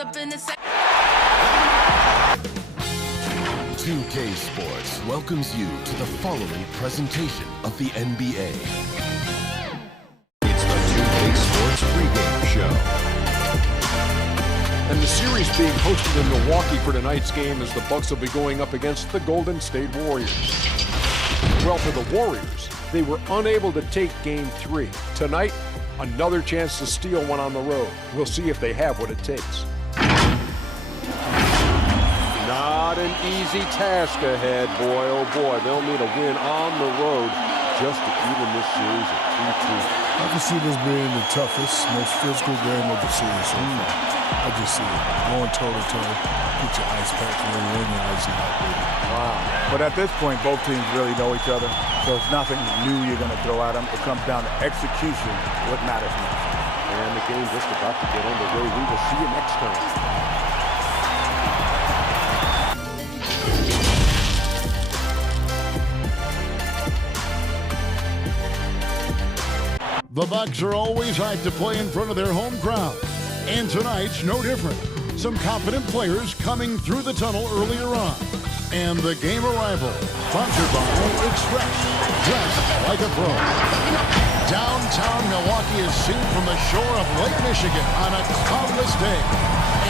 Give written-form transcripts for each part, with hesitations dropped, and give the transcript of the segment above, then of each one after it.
Up in the 2K Sports welcomes you to the following presentation of the NBA. It's the 2K Sports pregame show. And the series being hosted in Milwaukee for tonight's game as the Bucks will be going up against the Golden State Warriors. Well, for the Warriors, they were unable to take Game 3. Tonight, another chance to steal one on the road. We'll see if they have what it takes. Not an easy task ahead, boy, oh boy. They'll need a win on the road just to even this series at 2-2. I can see this being the toughest, most physical game of the series so far. I just see it going toe-to-toe. Get your ice packs ready and your icing out, baby. Wow. But at this point, both teams really know each other, so it's nothing new you're going to throw at them. It comes down to execution, what matters most. And the game just about to get underway. We will see you next time. The Bucks are always hyped to play in front of their home crowd. And tonight's no different. Some confident players coming through the tunnel earlier on. And the game arrival, sponsored by Express, dressed like a pro. Downtown Milwaukee is seen from the shore of Lake Michigan on a cloudless day.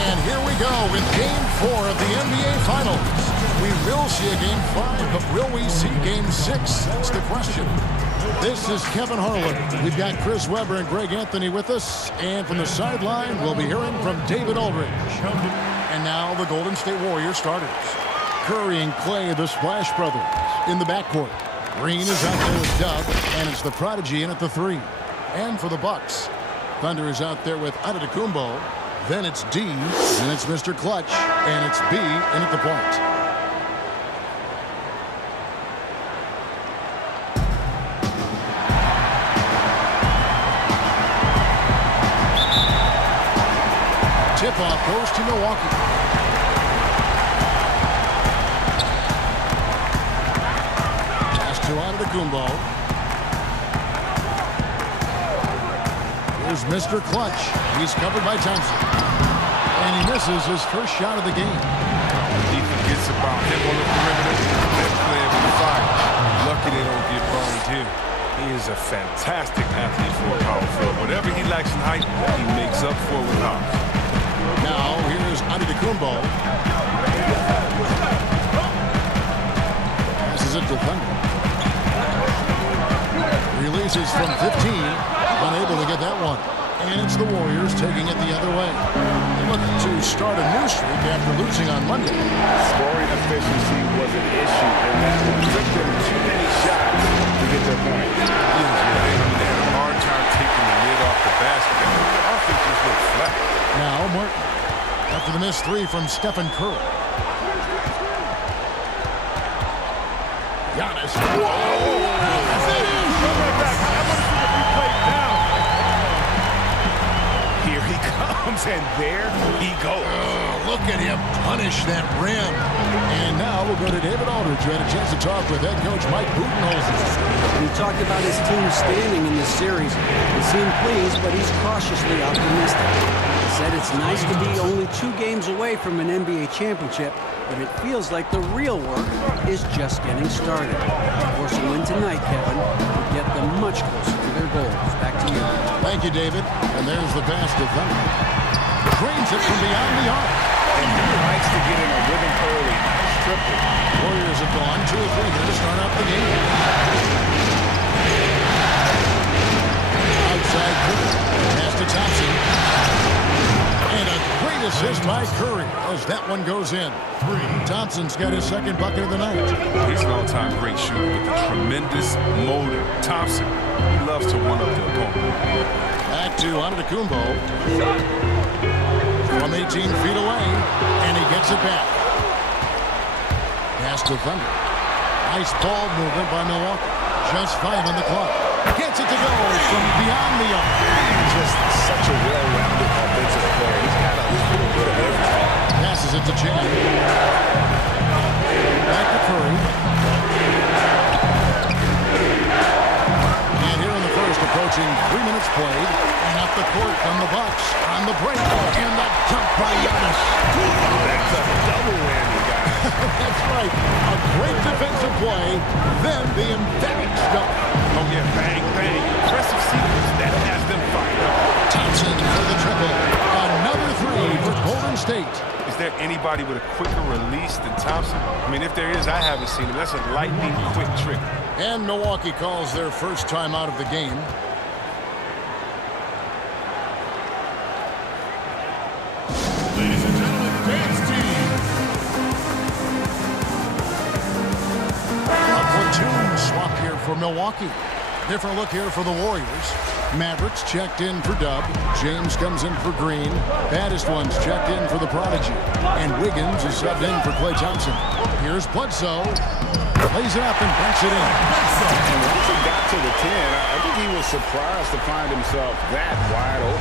And here we go with Game 4 of the NBA Finals. We will see a Game 5, but will we see Game 6? That's the question. This is Kevin Harlan. We've got Chris Webber and Greg Anthony with us. And from the sideline, we'll be hearing from David Aldridge. And now the Golden State Warriors starters. Curry and Klay, the Splash Brothers, in the backcourt. Green is out there with Dub, and it's the Prodigy in at the 3. And for the Bucks, Thunder is out there with Antetokounmpo. Then it's D, then it's Mr. Clutch, and it's B in at the point. Tip-off goes to Milwaukee. Pass to Antetokounmpo. Here's Mr. Clutch. He's covered by Thompson. And he misses his first shot of the game. He forgets about him on the perimeter. That player with fire. Lucky they don't get burned here. He is a fantastic athlete for a power forward. Whatever he lacks in height, he makes up for it with hops. Now, here's Antetokounmpo. Passes it to Thunder. Releases from 15. Unable to get that one. And it's the Warriors taking it the other way. They look to start a new streak after losing on Monday. Scoring efficiency was an issue, and that took them too many shots to get their point. They had a hard time taking the lid off the basket. The offense just looked flat. Now, Martin, after the missed 3 from Stephen Curry. Giannis. Here he comes, and there he goes. Look at him punish that rim. And now we'll go to David Aldridge, who had a chance to talk with head coach Mike Budenholzer. He talked about his team's standing in this series. He seemed pleased, but he's cautiously optimistic. He said it's nice to be only 2 games away from an NBA championship, but it feels like the real work is just getting started. Of course, a win tonight, Kevin, will get them much closer to their goals. Back to you. Thank you, David. And there's the pass to Thunder. Drains it from beyond the arc. And he likes to get in a rhythm early. Nice triple. Warriors have gone 2 or 3 here to start out the game. Outside Curry. Pass to Thompson. And a great assist by Curry as that one goes in. Thompson's got his second bucket of the night. He's an all-time great shooter with a tremendous motor. Thompson loves to one-up the opponent. Back to Antetokounmpo. From 18 feet away, and he gets it back. Pass to Thunder. Nice ball movement by Milwaukee. Just 5 on the clock. Gets it to go from beyond the arc. Just such a well-rounded offensive player. He's got a little bit of everything. Passes it to Chan. Back to Curry. And here in the first, approaching 3 minutes played. And half the court from the Bucks on the break. And the jump by Giannis. That's a double whammy, guys. That's right. A great defensive play, then the emphatic dunk. Oh, yeah, bang, bang. Impressive sequence that has them fired up. Thompson for the triple. Another three for Golden State. Is there anybody with a quicker release than Thompson? I mean, if there is, I haven't seen him. That's a lightning quick trick. And Milwaukee calls their first time out of the game. Ladies and gentlemen, dance team. A platoon swap here for Milwaukee. Different look here for the Warriors. Mavericks checked in for Dub. James comes in for Green. Baddest ones checked in for the Prodigy. And Wiggins is subbed in for Klay Thompson. Here's Bledsoe. Lays it up and banks it in. And once he got to the 10, I think he was surprised to find himself that wide open.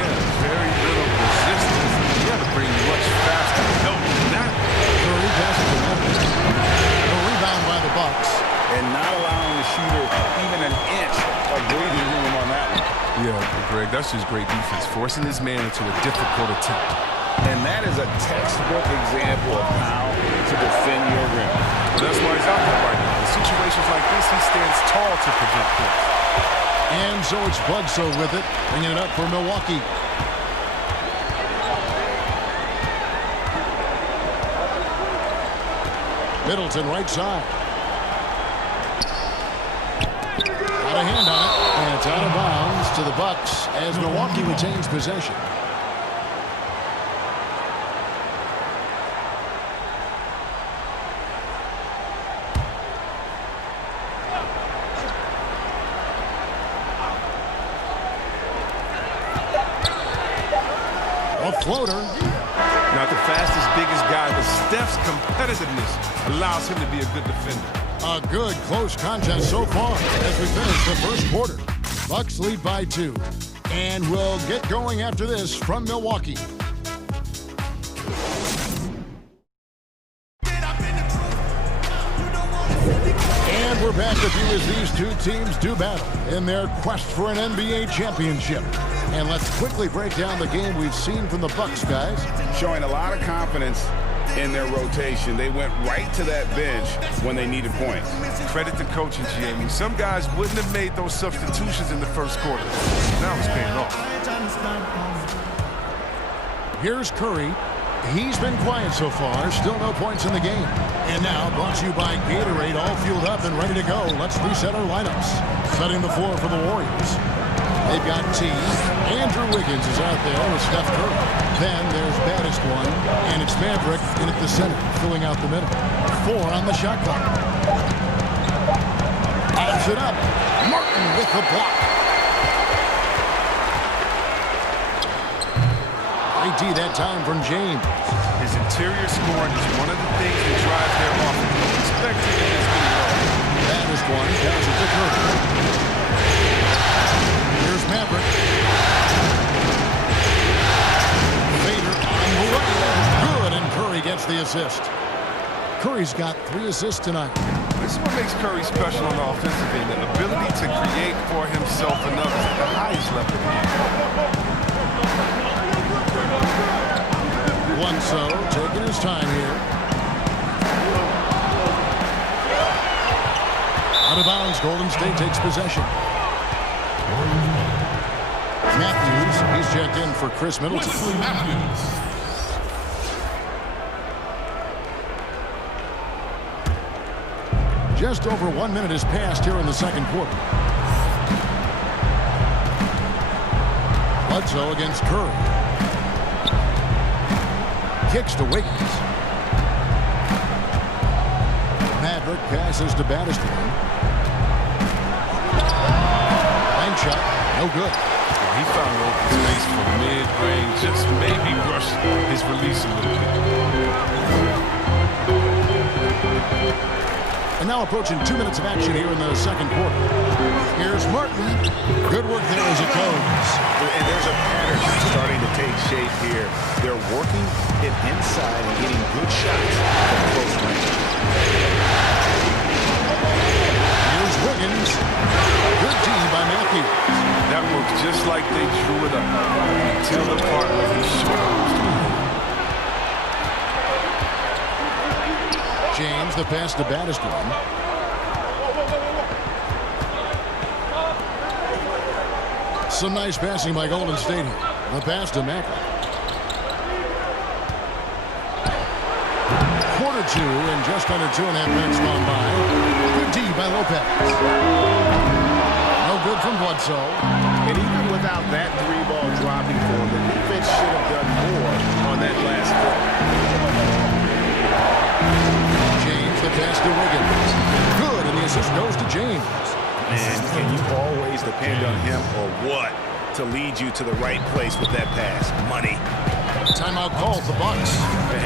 Yeah, very little resistance. You got to bring much faster. No, not. Curry passes to Memphis. A rebound by the Bucks. And not allowing the shooter even an inch of breathing room on that one. Yeah, Greg, that's just great defense. Forcing his man into a difficult attempt. And that is a textbook example of how to defend your rim. Well, that's why he's out there right now. In situations like this, he stands tall to prevent points. And so it's Bledsoe with it, bringing it up for Milwaukee. Middleton right side. Got a hand on it, and it's out of bounds to the Bucks as Milwaukee retains possession. A floater. Not the fastest, biggest guy, but Steph's competitiveness allows him to be a good defender. A good close contest so far as we finish the first quarter. Bucks lead by 2. And we'll get going after this from Milwaukee. And we're back with you as these two teams do battle in their quest for an NBA championship. And let's quickly break down the game we've seen from the Bucks, guys. Showing a lot of confidence in their rotation. They went right to that bench when they needed points. Credit to coaching, Jamie. Some guys wouldn't have made those substitutions in the first quarter. Now it's paying off. Here's Curry. He's been quiet so far. Still no points in the game. And now, brought to you by Gatorade, all fueled up and ready to go. Let's reset our lineups. Setting the floor for the Warriors. They've got T. Andrew Wiggins is out there with Steph Curry. Then there's baddest one, and it's Maverick in at the center, filling out the middle. 4 on the shot clock. Adds it up. Martin with the block. Great D that time from James. His interior scoring is one of the things that drives their offense. Expect him to this good run. Baddest one passes to Curry. Here's Maverick. Vader on the way. Good, and Curry gets the assist. Curry's got 3 assists tonight. This is what makes Curry special on the offensive end. The ability to create for himself and others at the highest level of the game. Bledsoe taking his time here. Out of bounds, Golden State takes possession. Matthews, he's checked in for Chris Middleton. Just over 1 minute has passed here in the second quarter. Bledsoe against Curry. Kicks to Wiggins. Maverick passes to Baddest. Bank shot, no good. He found an open space for mid-range, just maybe rush his release a little bit. And now approaching 2 minutes of action here in the second quarter. Here's Martin. Good work there as it goes. And there's a pattern starting to take shape here. They're working it inside and getting good shots from close range. Here's Wiggins. Good D by Matthews. That works just like they drew it up until the part where he shows. James, the pass to Batistone. Some nice passing by Golden State here. The pass to Mack. Quarter two and just under 2.5 minutes gone by. Good D by Lopez. No good from Bledsoe. And even without that three-ball dropping for him, the defense should have done more on that last play. James, the pass to Wiggins. Good, and the assist goes to James. And can you always depend on him or what to lead you to the right place with that pass? Money. Timeout called the Bucks.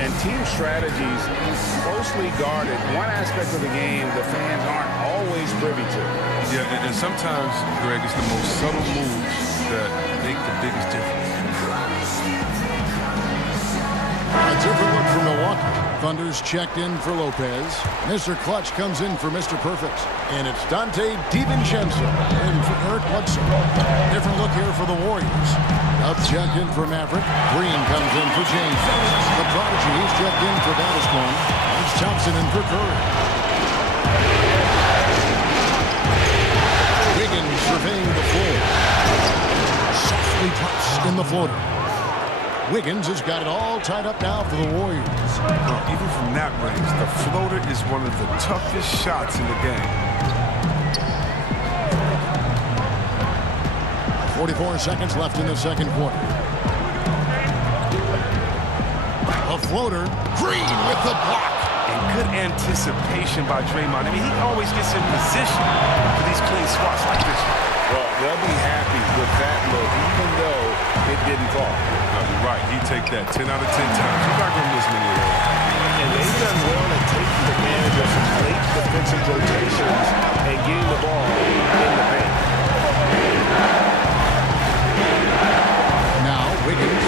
And team strategies closely guarded. One aspect of the game the fans aren't always privy to. Yeah, and sometimes, Greg, it's the most subtle moves that make the biggest difference. A different look from Milwaukee. Thunder's checked in for Lopez. Mr. Clutch comes in for Mr. Perfect. And it's Dante DiVincenzo in for Eric Bledsoe. Different look here for the Warriors. Up checked in for Maverick. Green comes in for James. The Prodigy, he's checked in for Batistone. It's Thompson in for Curry. Wiggins surveying the floor. Softly drops in the floater. Wiggins has got it all tied up now for the Warriors. Even from that range, the floater is one of the toughest shots in the game. 44 seconds left in the second quarter. A floater. Green with the block. And good anticipation by Draymond. I mean, he always gets in position for these clean spots like this one. Well, they'll be happy with that look, even though it didn't fall. No, you're right. He'd take that 10 out of 10 times. He's not going to miss many of those. And they've done well at taking advantage of some late defensive rotations and getting the ball in the paint. Now, Wiggins.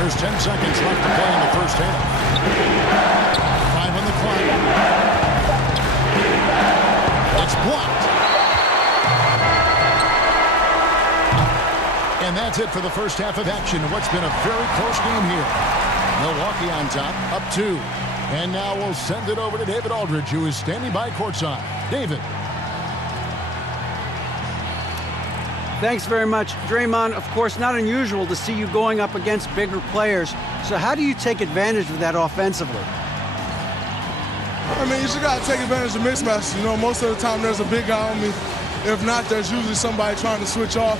There's 10 seconds left to play in the first half. 5 on the clock. It's blocked. And that's it for the first half of action in what's been a very close game here. Milwaukee on top, up 2. And now we'll send it over to David Aldridge, who is standing by courtside. David. Thanks very much. Draymond, of course, not unusual to see you going up against bigger players. So how do you take advantage of that offensively? I mean, you just got to take advantage of mismatches. You know, most of the time there's a big guy on me. If not, there's usually somebody trying to switch off.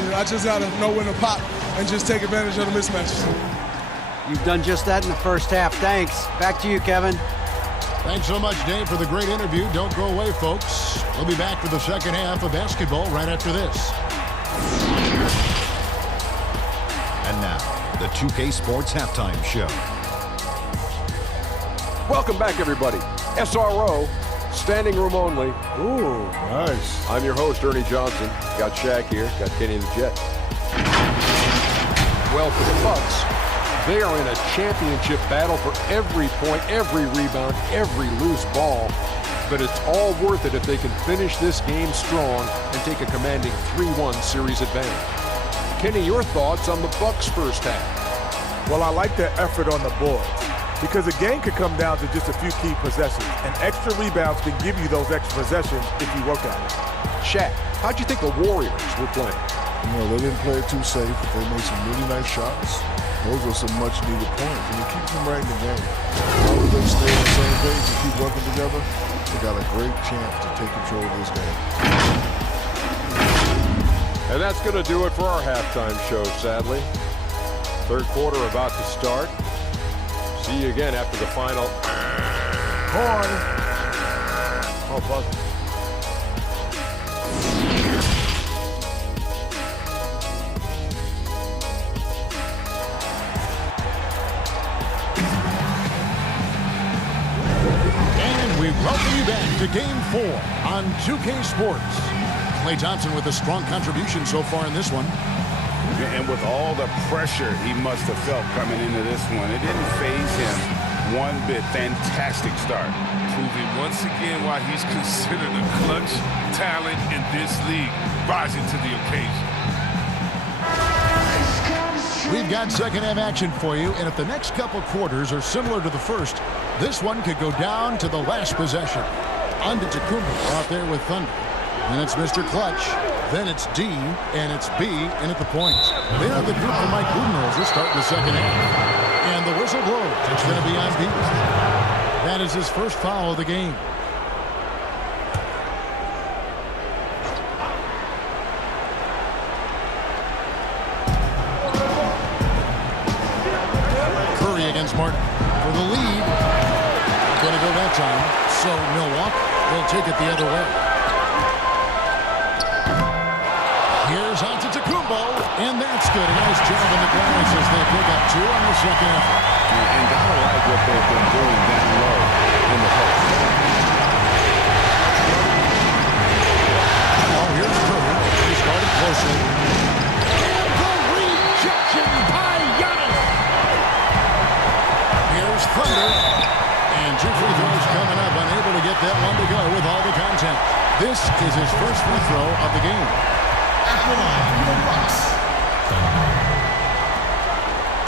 You know, I just got to know when to pop and just take advantage of the mismatches. You've done just that in the first half. Thanks. Back to you, Kevin. Thanks so much, Dave, for the great interview. Don't go away, folks. We'll be back for the second half of basketball right after this. And now, the 2K Sports Halftime Show. Welcome back, everybody. SRO, standing room only. Ooh, nice. I'm your host, Ernie Johnson. Got Shaq here. Got Kenny the Jet. Well, for the Bucks, they are in a championship battle for every point, every rebound, every loose ball. But it's all worth it if they can finish this game strong and take a commanding 3-1 series advantage. Kenny, your thoughts on the Bucks' first half? Well, I like their effort on the boards because a game could come down to just a few key possessions, and extra rebounds can give you those extra possessions if you work at it. Shaq, how'd you think the Warriors were playing? You know, they didn't play it too safe. They made some really nice shots. Those are some much-needed points, and it keeps them right in the game. As long as they stay on the same page and keep working together, they got a great chance to take control of this game. And that's going to do it for our halftime show, sadly. Third quarter about to start. See you again after the final. Horn. Oh, buzzer. We welcome you back to Game 4 on 2K Sports. Klay Thompson with a strong contribution so far in this one. And with all the pressure he must have felt coming into this one, it didn't faze him one bit. Fantastic start. Proving once again why he's considered a clutch talent in this league, rising to the occasion. We've got second half action for you, and if the next couple quarters are similar to the first, this one could go down to the last possession. Antetokounmpo out there with Thunder. Then it's Mr. Clutch. Then it's D, and it's B, and at the point. They are the group for Mike Budenholzer starting the second half. And the whistle blows. It's going to be on B. That is his first foul of the game. Curry against Martin for the lead. Going to go that time. So Milwaukee will take it the other way. Here's Antetokounmpo, and that's good. A nice job on the glass as they pick up 2 on the second effort. And gotta like what they've been doing down low in the post. Oh, here's Curry. He started closely. And the rejection by Giannis. Here's Thunder. And 2 free throws coming up. Unable to get that one to go with all the contact. This is his first free throw of the game. Abula, the Bucks.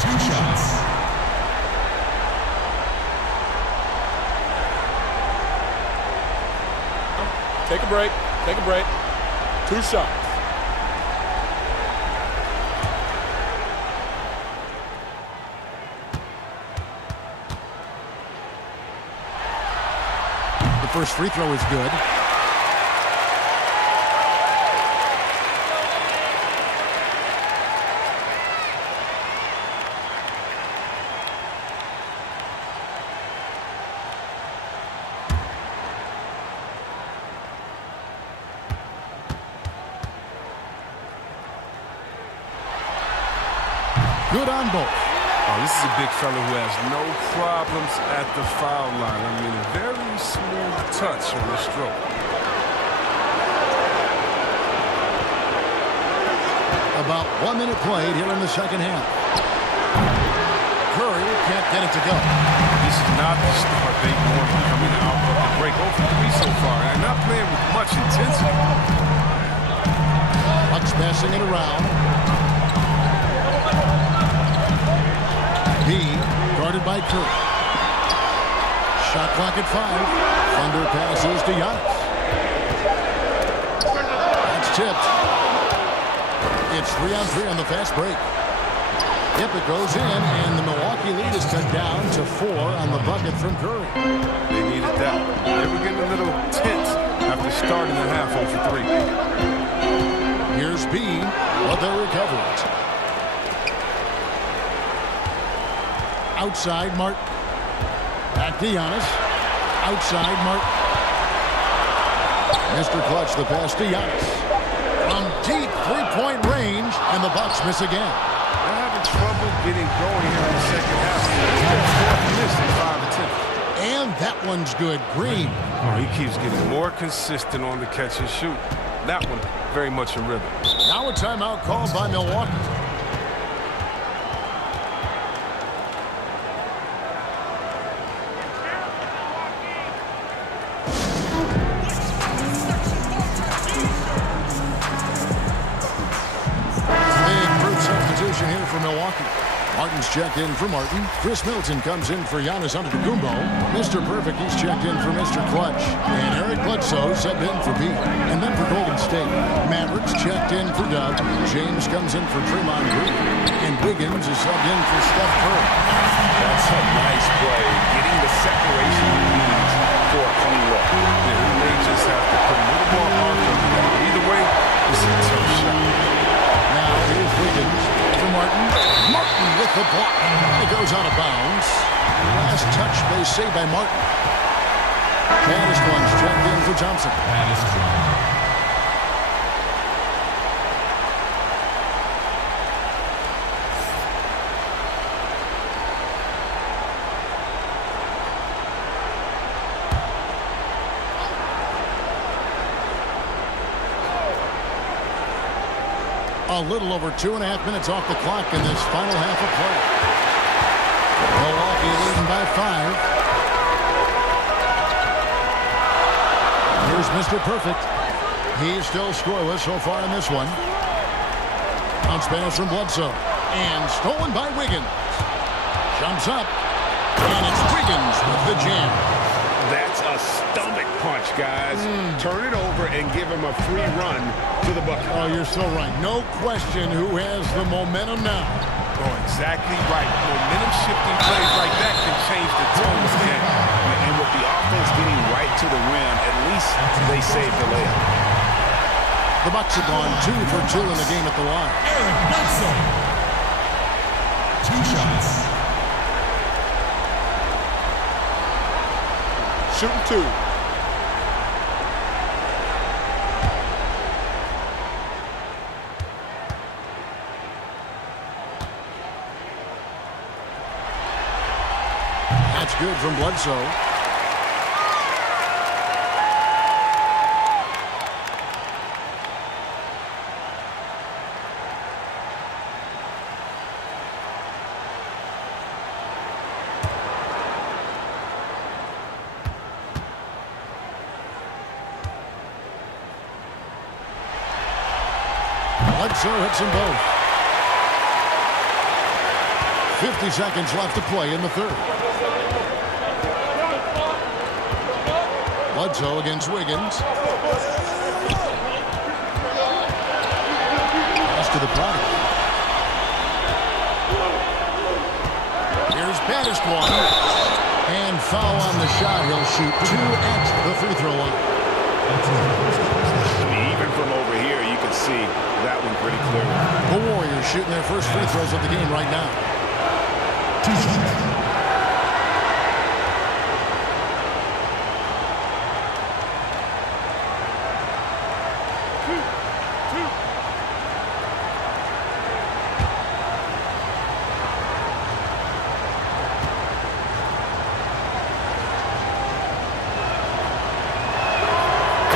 2 shots. Take a break. Take a break. 2 shots. The first free throw is good. Good on both. Oh, this is a big fella who has no problems at the foul line. I mean, a very smooth touch on the stroke. About 1 minute played here in the second half. Curry can't get it to go. This is not the start they wanted coming out of the break. 0 for 3 so far, and not playing with much intensity. Bucks passing it around. B, guarded by Curry. Shot clock at 5. Thunder passes to Giannis. That's tipped. It's 3-on-3 on the fast break. Yep, it goes in, and the Milwaukee lead is cut down to 4 on the bucket from Curry. They needed that. They were getting a little tense after starting the half 0 for 3. Here's B, but they'll recover it. Outside, Martin. Back to Giannis. Outside, Martin. Mr. Clutch, the pass to Giannis. From deep three-point range, and the Bucks miss again. They're having trouble getting going here in the second half. It's 4th miss in 5 attempts. And that one's good. Green. Oh, he keeps getting more consistent on the catch and shoot. That one, very much in rhythm. Now a timeout called by Milwaukee. Here for Milwaukee. Martin's checked in for Martin. Chris Middleton comes in for Giannis Antetokounmpo. Mr. Perfect, he's checked in for Mr. Clutch. And Eric Bledsoe subbed in for B. And then for Golden State, Mavericks checked in for Doug. James comes in for Draymond Green. And Wiggins is subbed in for Steph Curry. That's a nice play, getting the separation he needs for a clean look. Yeah, he may just have to put a little more arc on that. Either way, it's a tough shot. Now here's Wiggins for Martin. Martin with the block. It goes out of bounds. Last touch, they say, by Martin. Baddest one's checked in for Thompson. A little over 2.5 minutes off the clock in this final half of play. Milwaukee leading by 5. Here's Mr. Perfect. He's still scoreless so far in this one. Bounce pass from Bledsoe. And stolen by Wiggins. Jumps up. And it's Wiggins with the jam. That's a stomach punch, guys. Turn it over and give him a free run to the bucket. Oh, you're so right. No question who has the momentum now. Oh, exactly right. Momentum shifting plays like that can change the tone of the game. And with the offense getting right to the rim, at least they saved the layup. The Bucks have gone 2 for 2 in the game at the line. Bledsoe. 2 shots. Shooting 2. That's good from Bledsoe. Bledsoe hits them both. 50 seconds left to play in the third. Bledsoe against Wiggins. Pass to the product. Here's baddest one. And foul on the shot. He'll shoot 2 at the free throw line. Even from over here, you can see that one pretty clear. The Warriors shooting their first free throws of the game right now. 2 shots.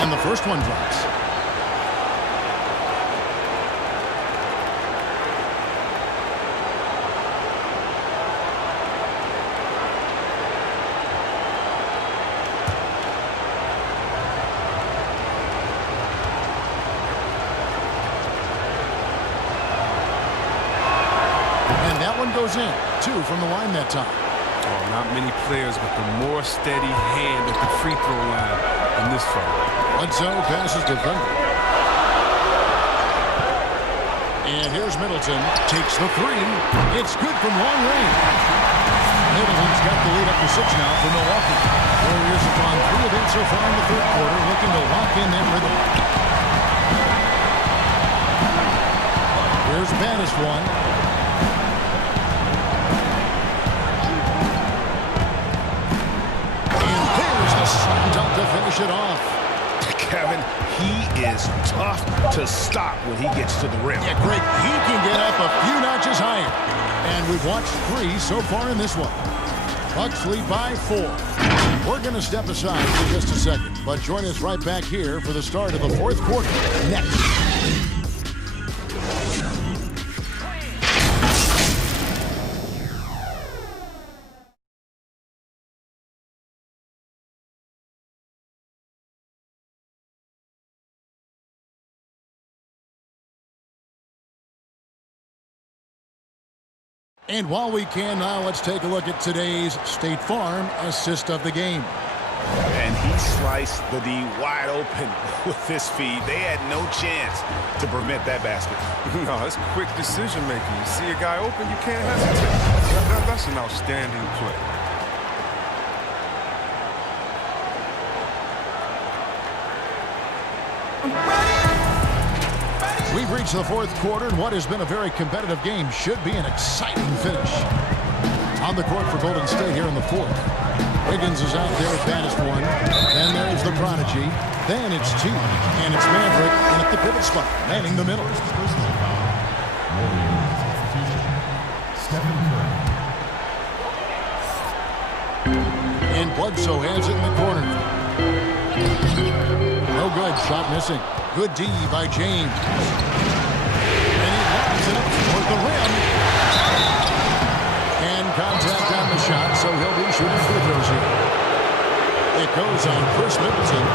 And the first one drops. And that one goes in. 2 from the line that time. Oh, not many players with a more steady hand at the free throw line than this fella. Bledsoe passes to Thunder. And here's Middleton. Takes the 3. It's good from long range. Middleton's got the lead up to 6 now for Milwaukee. Warriors have gone 3 of 8 so far in the third quarter, looking to lock in that rhythm. Here's baddest one. And there's the slam dunk to finish it off. Kevin, he is tough to stop when he gets to the rim. Yeah, great. He can get up a few notches higher. And we've watched 3 so far in this one. Bucks lead by 4. We're going to step aside for just a second, but join us right back here for the start of the fourth quarter next. And while we can now, let's take a look at today's State Farm assist of the game. And he sliced the D wide open with this feed. They had no chance to prevent that basket. No, it's quick decision making. You see a guy open, you can't hesitate. That's an outstanding play. We've reached the fourth quarter, and what has been a very competitive game should be an exciting finish. On the court for Golden State here in the fourth. Wiggins is out there at baddest one. Then there's the Prodigy. Then it's T. And it's Maverick in at the pivot spot, manning the middle. And Bledsoe has it in the corner. No good. Shot missing. Good D by James. And he lobs it up toward the rim. And contact goes on Chris Middleton.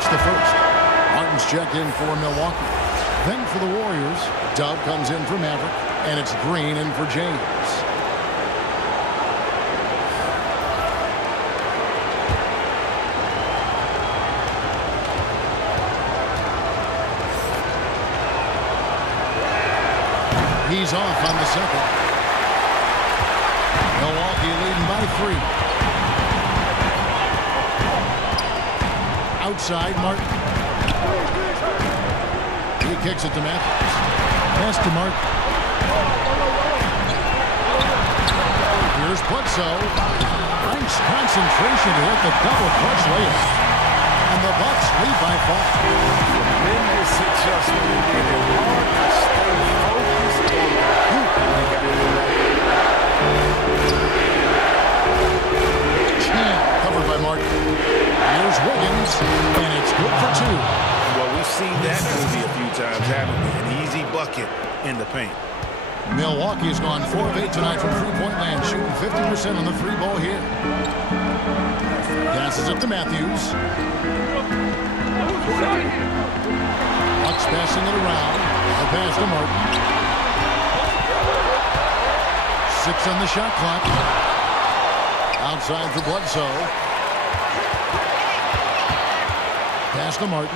The first. Martin's checked in for Milwaukee. Then for the Warriors, Dove comes in for Maverick, and it's Green in for James. He's off on the second. Milwaukee leading by 3. Outside, Martin. He kicks it to Matthews. Pass to Martin. Here's Bledsoe. Nice concentration to hit the double clutch layup. And the Bucks lead by 5. Tremendous adjustment and made it hard to stay focused on the hoop. Covered by Martin. Here's Wiggins, and it's good for 2. Well, we've seen that movie a few times, haven't we? An easy bucket in the paint. Milwaukee has gone 4 of 8 tonight from three-point land, shooting 50% on the 3-ball here. Passes it to Matthews. Bucks passing it around. A pass to Martin. 6 on the shot clock. Outside for Bledsoe. Pass to Martin.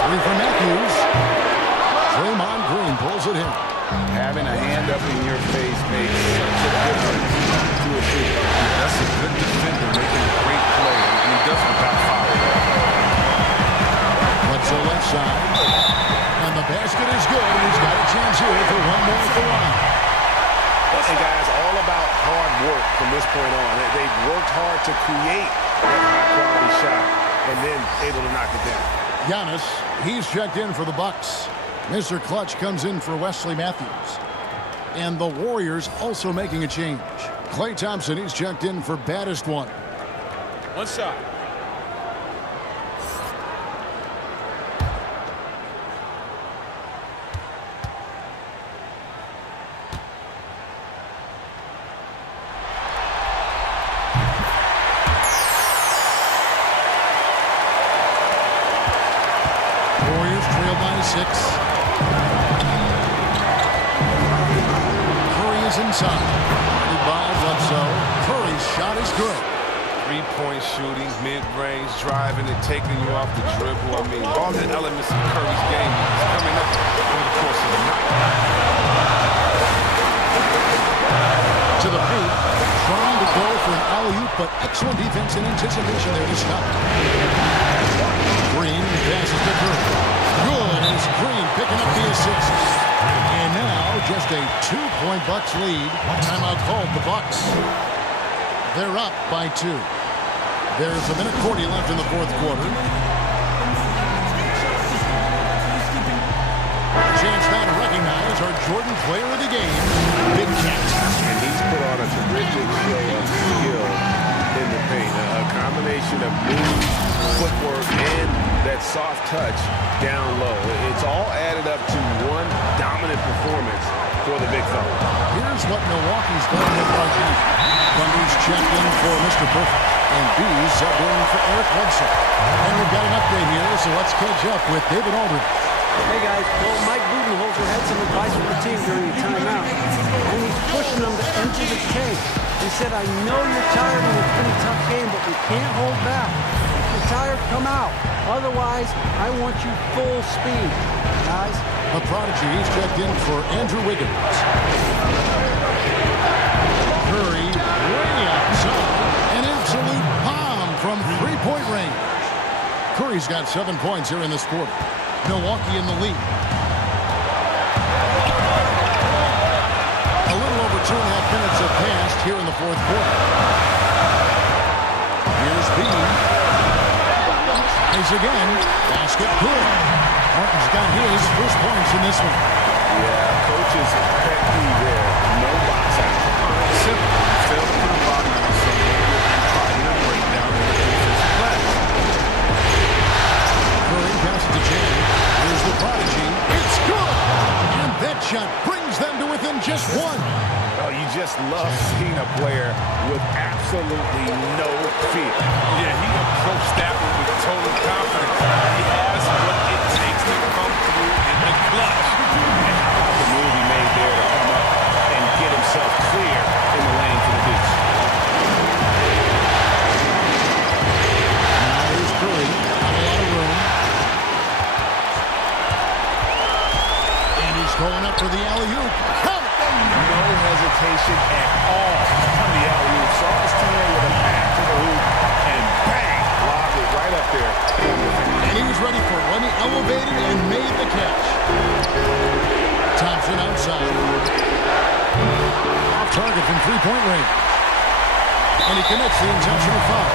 3 for Matthews. Draymond Green pulls it in. Having a hand up in your face makes such a difference to a shooter. That's a good defender making a great play, and he does it without foul. Bledsoe left side. And the basket is good. He's got a chance here for one more at the line. And guys, all about hard work from this point on. They've worked hard to create that high-quality shot and then able to knock it down. Giannis, he's checked in for the Bucks. Mr. Clutch comes in for Wesley Matthews. And the Warriors also making a change. Klay Thompson, he's checked in for baddest one. One shot. Warriors trail by 6. Curry is inside. Guarded by Bledsoe. Curry's shot is good. Three-point shooting, mid-range, driving and taking you off the dribble. I mean, all the elements of Curry's game is coming up over the course of the night. To the paint, trying to go for an alley-oop, but excellent defense and anticipation there to stop. Green passes to Curry. Good as Green picking up the assist. And now just a 2-point Bucks lead. Timeout called the Bucks. They're up by 2. There's a minute 40 left in the fourth quarter. Chance now to recognize our Jordan player of the game, Big Cat. And he's put on a terrific show of skill in the paint. A combination of moves, footwork, and that soft touch down low. It's all added up to one dominant performance for the big fella. Here's what Milwaukee's done with RG. Thunder's checked in for Mr. Perfect. And B's subbed in for Eric Woodson. And we've got an update here, so let's catch up with David Aldridge. Hey guys, well, Mike Budenholzer had some advice for the team during the timeout, and he's pushing them to empty the tank. He said, I know you're tired and it's been a tough game, but we can't hold back. If you're tired, come out. Otherwise, I want you full speed, guys. A prodigy, he's checked in for Andrew Wiggins. Curry, way outside. An absolute bomb from three-point range. Curry's got 7 points here in this quarter. Milwaukee in the lead. 2.5 minutes have passed here in the fourth quarter. Here's Bean. Nice again. Basket good. Martin's got his first points in this one. Yeah, coach's pet peeve there. No box out. Simple. Fail to put a body on someone and try to break down the defensive play. Curry passes to Jay. Here's the prodigy. It's good! And that shot brings them to within just one. Oh, you just love seeing a player with absolutely no fear. Yeah, he approached that one with total confidence. He has what it takes to come through in the clutch. And how about the move he made there to come up and get himself clear in the lane for the beach. Now here's Curry. Not a lot of room. And he's going up for the alley-oop. No hesitation at all on the alley-oop. Saw his teammate with a pass to the hoop, and bang, lobbed it right up there. And he was ready for it when he elevated and made the catch. Thompson outside. Off target from three-point range. And he commits the intentional foul.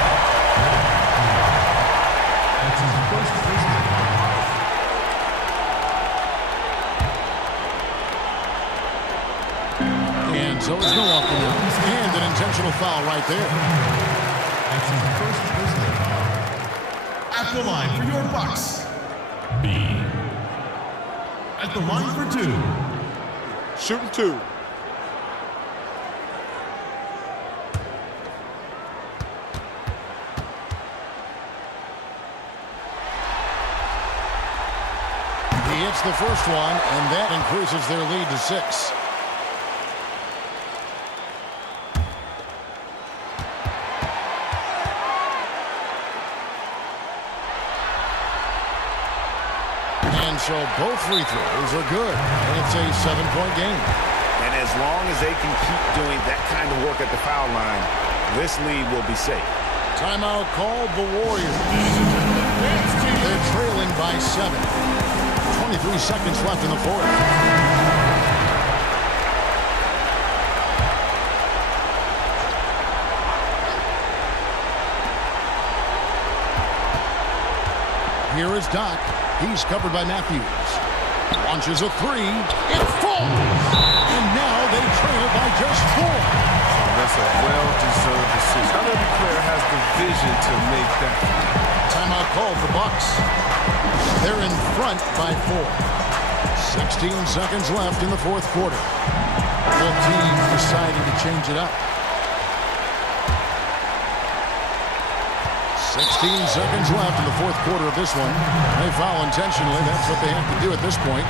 That's his first personal foul. And so it's Milwaukee now. And an intentional foul right there. That's his first personal foul. At the line for your Bucks, B. At the line for 2. Shooting 2. He hits the first one, and that increases their lead to 6. And so both free throws are good, and it's a 7-point game. And as long as they can keep doing that kind of work at the foul line, this lead will be safe. Timeout called the Warriors. They're trailing by 7. 23 seconds left in the fourth. Here is Doc. He's covered by Matthews. Launches a 3. It falls! And now they trail by just 4. That's a well-deserved decision. Not every player has the vision to make that. Timeout called the Bucks. They're in front by 4. 16 seconds left in the fourth quarter. Both teams deciding to change it up. 16 seconds left in the fourth quarter of this one. They foul intentionally. That's what they have to do at this point.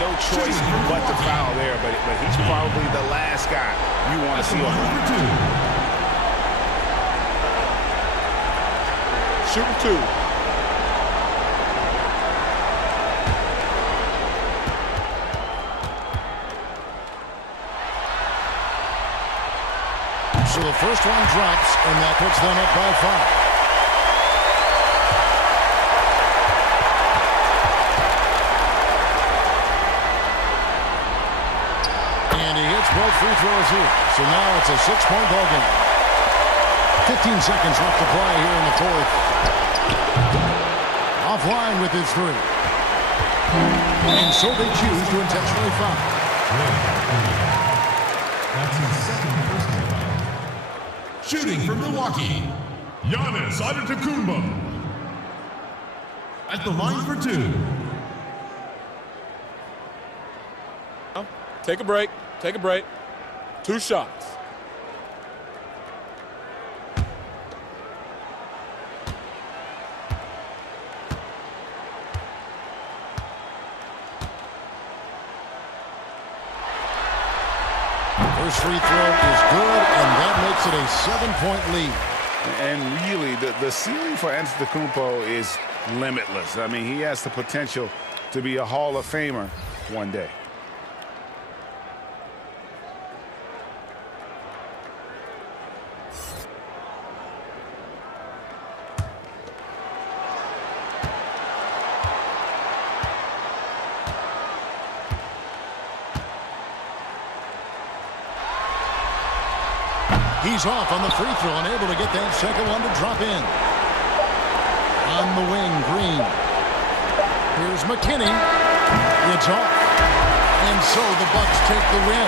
No choice but to foul there, but he's probably the last guy you want to see on the line. Shooting 2. So the first one drops, and that puts them up by 5. Both free throws here. So now it's a 6-point ball game. 15 seconds left to play here in the fourth. Offline with his 3. And so they choose to intentionally foul. That's his second personal foul. Shooting for Milwaukee, Giannis Antetokounmpo. At the line for 2. Take a break. Take a break. 2 shots. First free throw is good, and that makes it a 7-point lead. And really, the ceiling for Antetokounmpo is limitless. I mean, he has the potential to be a Hall of Famer one day. He's off on the free throw and able to get that second one to drop in. On the wing, Green. Here's McKinney. It's off. And so the Bucks take the win.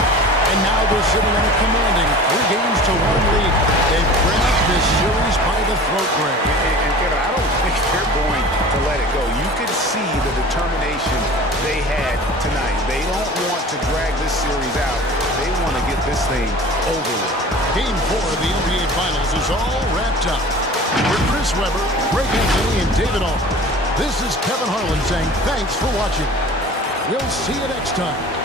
And now they're sitting on a commanding 3-1 lead. They've grabbed this series by the throat, Greg. And Kevin, I don't think they're going to let it go. You can see the determination they had tonight. They don't want to drag this series out. They want to get this thing over with. Game 4 of the NBA Finals is all wrapped up. For Chris Webber, Greg Anthony, and David Almer, this is Kevin Harlan saying thanks for watching. We'll see you next time.